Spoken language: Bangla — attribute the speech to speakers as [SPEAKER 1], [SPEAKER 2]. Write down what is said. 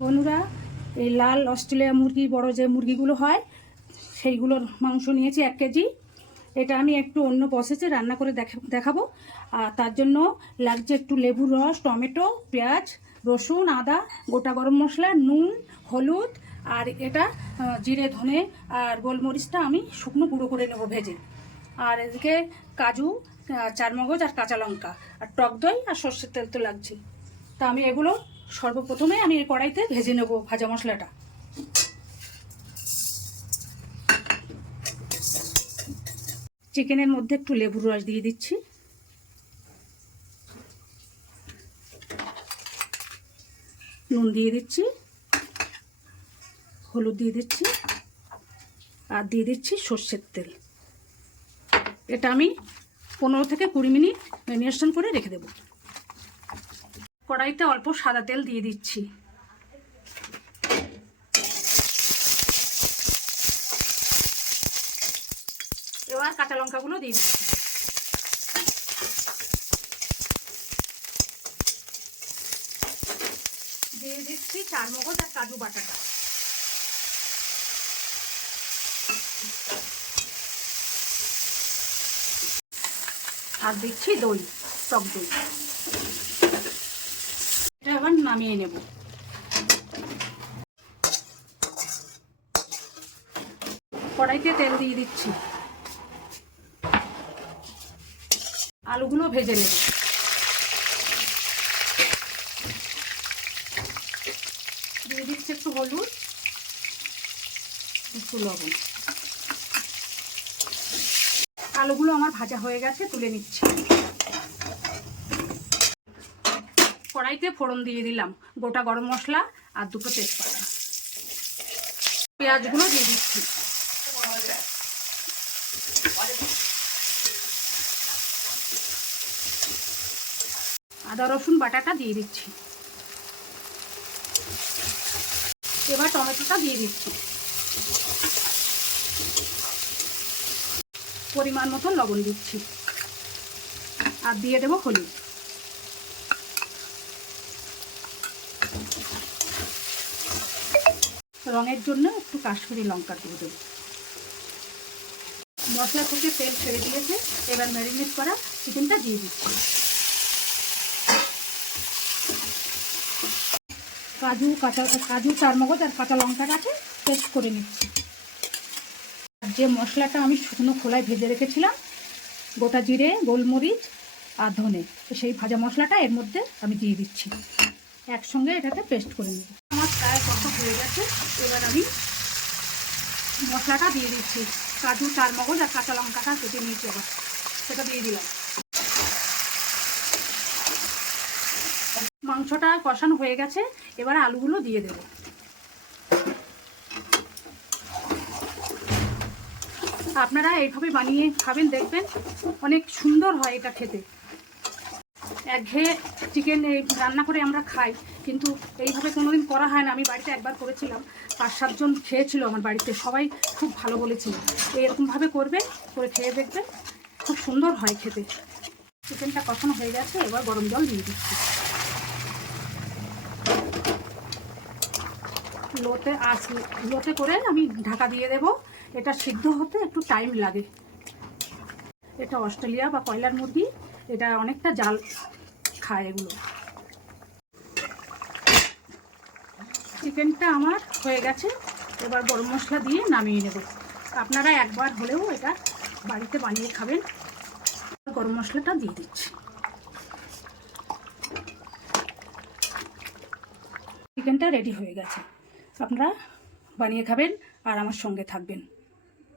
[SPEAKER 1] বন্ধুরা, এই লাল অস্ট্রেলিয়া মুরগি, বড় যে মুরগিগুলো হয়, সেইগুলোর মাংস নিয়েছি এক কেজি। এটা আমি একটু অন্য প্রসেসে রান্না করে দেখা- দেখাবো। আর তার জন্য লাগছে একটু লেবুর রস, টমেটো, পেঁয়াজ, রসুন, আদা, গোটা গরম মশলা, নুন, হলুদ, আর এটা জিরে, ধনে আর গোলমরিচটা আমি শুকনো গুঁড়ো করে নেব ভেজে। আর এদিকে কাজু চারমগজ আর কাঁচা লঙ্কা। আর টক দই আর সর্ষের তেল তো লাগছে তা আমি এগুলো সর্বপ্রথমে আমি এই কড়াইতে ভেজে নেব ভাজা মশলাটা। চিকেনের মধ্যে একটু লেবুর রস দিয়ে দিচ্ছি। নুন দিয়ে দিচ্ছি। হলুদ দিয়ে দিচ্ছি। আর দিয়ে দিচ্ছি সর্ষের তেল। এটা আমি পনেরো থেকে কুড়ি মিনিট ম্যারিনেশন করে রেখে দেবো। কড়াইতে অল্প সাদা তেল দিয়ে দিচ্ছি। এবার কাঁচা লঙ্কাগুলো দিয়ে দিচ্ছি। দিয়ে দিচ্ছি চার মগজ আর কাজু বাটাটা। আর দিচ্ছি দই, টক দই। এটা এবার নামিয়ে নেব। কড়াইতে তেল দিয়ে দিচ্ছি। আলুগুলো ভেজে নেব। দিয়ে দিচ্ছি একটু হলুদ, একটু লবণ। আলুগুলো আমার ভাজা হয়ে গেছে, তুলে নিচ্ছি। কড়াইতে ফোড়ন দিয়ে দিলাম। গোটা গরম মশলা আর দুটো তেজপাতা। পেঁয়াজগুলো দিয়ে দিচ্ছি। আদা, রসুন, বাটাটা দিয়ে দিচ্ছি। এবার টমেটোটা দিয়ে দিচ্ছি। পরিমাণ মতো লবণ দিচ্ছি। আর দিয়ে দেবো হলুদ। রঙের জন্য একটু কাশ্মীরি লঙ্কা দিয়ে দেবো। মশলা থেকে তেল ছেড়ে দিয়েছে, এবার ম্যারিনেট করা চিকেনটা দিয়ে দিচ্ছি। কাজু, কাঁচা, কাজু, চারমগজ আর কাঁচা লঙ্কাটাকে পেস্ট করে নিচ্ছি। যে মশলাটা আমি শুকনো খোলায় ভেজে রেখেছিলাম, গোটা জিরে, গোলমরিচ আর ধনে, তো সেই ভাজা মশলাটা এর মধ্যে আমি দিয়ে দিচ্ছি। একসঙ্গে এটাতে পেস্ট করে নেব। আমার প্রায় কত হয়ে গেছে। এবার আমি মশলাটা দিয়ে দিচ্ছি। কাজু চারমগজ আর কাঁচা লঙ্কাটা কেটে নিয়েছি এবার। সেটা দিয়ে দিলাম। মাংসটা কষানো হয়ে গেছে। এবার আলুগুলো দিয়ে দেবো। আপনারা এইভাবে বানিয়ে খাবেন, দেখবেন অনেক সুন্দর হয় এটা খেতে। একঘেয়ে চিকেন এই রান্না করে আমরা খাই। কিন্তু এইভাবে কোনোদিন করা হয় না। আমি বাড়িতে একবার করেছিলাম। পাঁচ সাতজন খেয়েছিল আমার বাড়িতে। সবাই খুব ভালো বলেছিল। এরকমভাবে করবে, করে খেয়ে দেখবে। খুব সুন্দর হয় খেতে। চিকেনটা কখনো হয়ে গেছে। এবার গরম জল দিয়ে দিচ্ছি। লোতে আস, লোতে করে আমি ঢাকা দিয়ে দেব। এটা সিদ্ধ হতে একটু টাইম লাগে। এটা অস্ট্রেলিয়া বা কয়লার মুরগি। এটা অনেকটা জাল। খায় এগুলো। চিকেনটা আমার হয়ে গেছে। এবার গরম মশলা দিয়ে নামিয়ে নেব। আপনারা একবার হলেও এটা বাড়িতে বানিয়ে খাবেন। গরম মশলাটা দিয়ে দিচ্ছি। চিকেনটা রেডি হয়ে গেছে। আপনারা বানিয়ে খাবেন আর আমার সঙ্গে থাকবেন।